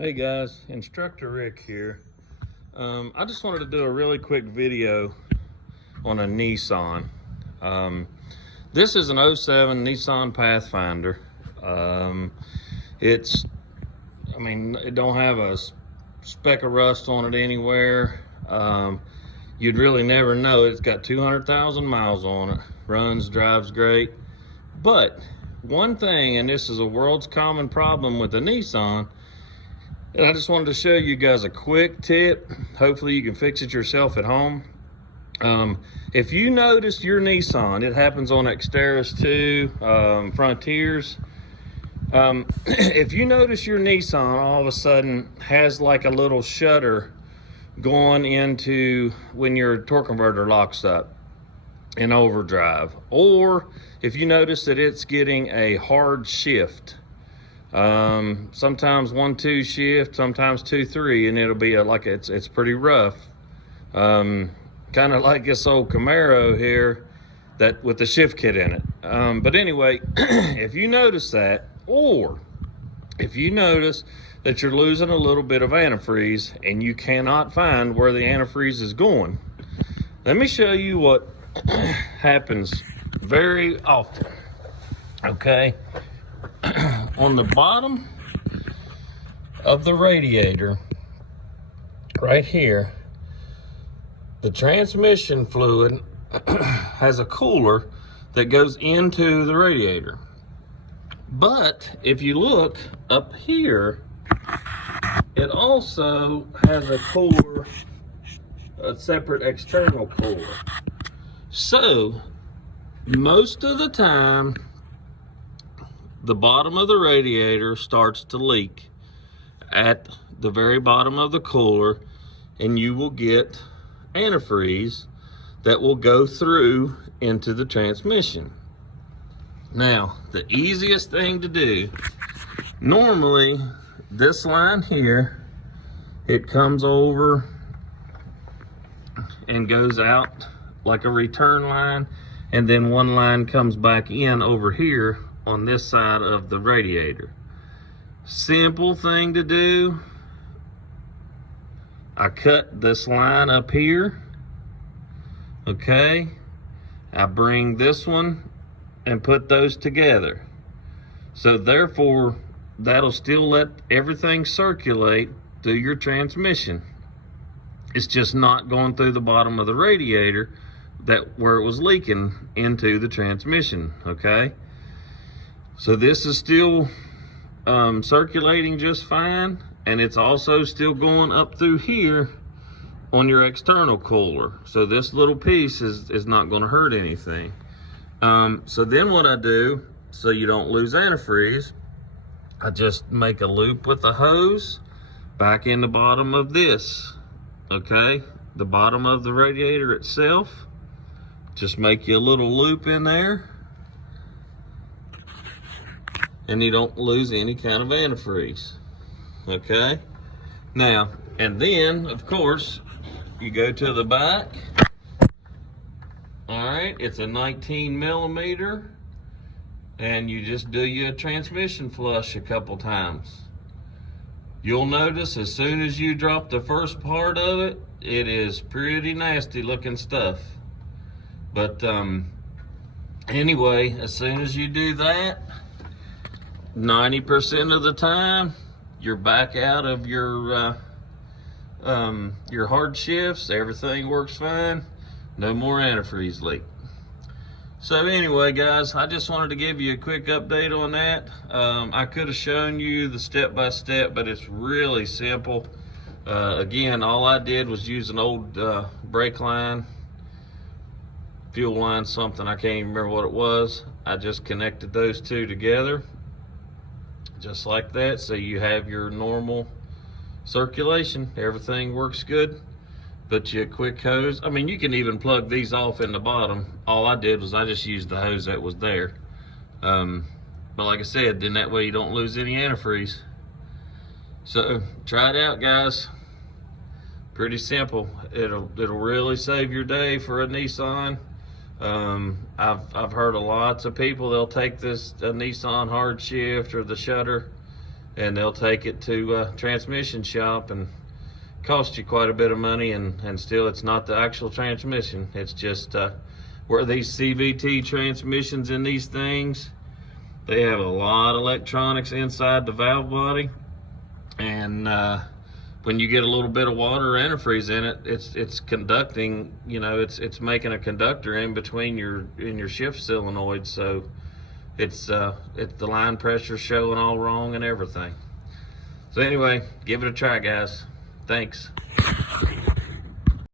Hey guys, Instructor Rick here. I just wanted to do a really quick video on a Nissan. This is an 07 Nissan Pathfinder. It don't have a speck of rust on it anywhere. You'd really never know. It's got 200,000 miles on it. Runs, drives great. But one thing, and this is a world's common problem with the Nissan, and I just wanted to show you guys a quick tip. Hopefully you can fix it yourself at home. If you notice your Nissan, it happens on Xteras too, Frontiers. If you notice your Nissan all of a sudden has like a little shutter going into when your torque converter locks up in overdrive, or if you notice that it's getting a hard shift, sometimes 1-2 shift, sometimes 2-3, and it'll be it's pretty rough, kind of like this old Camaro here that with the shift kit in it. But anyway, if you notice that, or if you notice that you're losing a little bit of antifreeze and you cannot find where the antifreeze is going, let me show you what happens very often. Okay, on the bottom of the radiator right here, the transmission fluid has a cooler that goes into the radiator. But if you look up here, it also has a cooler, a separate external cooler. So most of the time, the bottom of the radiator starts to leak at the very bottom of the cooler, and you will get antifreeze that will go through into the transmission. Now, the easiest thing to do, normally this line here, it comes over and goes out like a return line, and then one line comes back in over here on this side of the radiator. Simple thing to do. I cut this line up here. Okay, I bring this one and put those together. So therefore, that'll still let everything circulate through your transmission. It's just not going through the bottom of the radiator where it was leaking into the transmission. Okay, so this is still circulating just fine, and it's also still going up through here on your external cooler. So this little piece is not going to hurt anything. So then what I do, so you don't lose antifreeze, I just make a loop with the hose back in the bottom of this. Okay, the bottom of the radiator itself. Just make you a little loop in there, and you don't lose any kind of antifreeze. Okay, now, and then of course you go to the back. All right, it's a 19 millimeter, and you just do your transmission flush a couple times. You'll notice as soon as you drop the first part of it, it is pretty nasty looking stuff. But anyway, as soon as you do that, 90% of the time, you're back out of your hard shifts. Everything works fine. No more antifreeze leak. So anyway, guys, I just wanted to give you a quick update on that. I could have shown you the step-by-step, but it's really simple. Again, all I did was use an old brake line, fuel line, something, I can't even remember what it was. I just connected those two together, just like that, so you have your normal circulation. Everything works good. But you a quick hose. I mean, you can even plug these off in the bottom. All I did was I just used the hose that was there. But like I said, then that way you don't lose any antifreeze. So try it out, guys. Pretty simple. It'll really save your day for a Nissan. I've heard of lots of people, they'll take a Nissan hard shift or the shutter and they'll take it to a transmission shop and cost you quite a bit of money, and still it's not the actual transmission. It's just where these CVT transmissions in these things, they have a lot of electronics inside the valve body, and when you get a little bit of water or antifreeze in it, it's conducting, you know, it's making a conductor in between your shift solenoids, so it's the line pressure showing all wrong and everything. So anyway, give it a try, guys. Thanks.